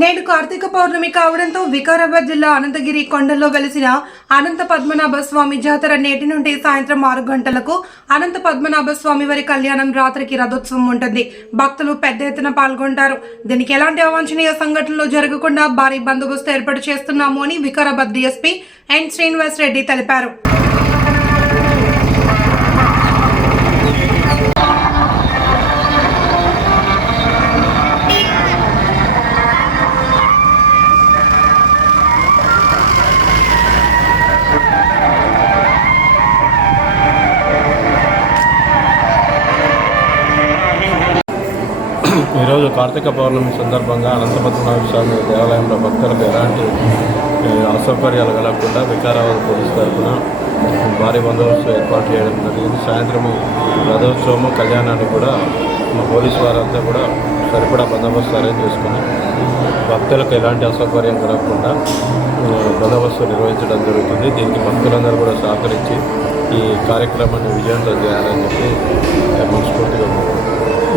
నేడు కార్తీక పౌర్ణమి కావడంతో వికారాబాద్ జిల్లా అనంతగిరి కొండల్లో వెలిసిన అనంత పద్మనాభ స్వామి జాతర నేటి నుండి సాయంత్రం ఆరు గంటలకు అనంత పద్మనాభ స్వామి వారి కళ్యాణం రాత్రికి రథోత్సవం ఉంటుంది. భక్తులు పెద్ద ఎత్తున పాల్గొంటారు. దీనికి ఎలాంటి అవాంఛనీయ సంఘటనలు జరగకుండా భారీ బందోబస్తు ఏర్పాటు చేస్తున్నాము అని వికారాబాద్ డీఎస్పీ ఎన్ శ్రీనివాస్ రెడ్డి తెలిపారు. ఈరోజు కార్తీక పౌర్ణమి సందర్భంగా అనంతపద్మనాభ స్వామి దేవాలయంలో భక్తులకు ఎలాంటి అసౌకర్యాలు కలగకుండా వికారాబాద్ పోలీస్ తరఫున భారీ బందోబస్తు ఏర్పాటు చేయడం జరిగింది. సాయంత్రము రథోత్సవము కళ్యాణాన్ని కూడా మా పోలీసు వారంతా కూడా సరిపడా బందోబస్తు అరేంజ్ చేసుకుని భక్తులకు ఎలాంటి అసౌకర్యం కలగకుండా బందోబస్తు నిర్వహించడం జరుగుతుంది. దీనికి భక్తులందరూ కూడా సహకరించి ఈ కార్యక్రమాన్ని విజయవంతం చేయాలని చెప్పి మనస్ఫూర్తిగా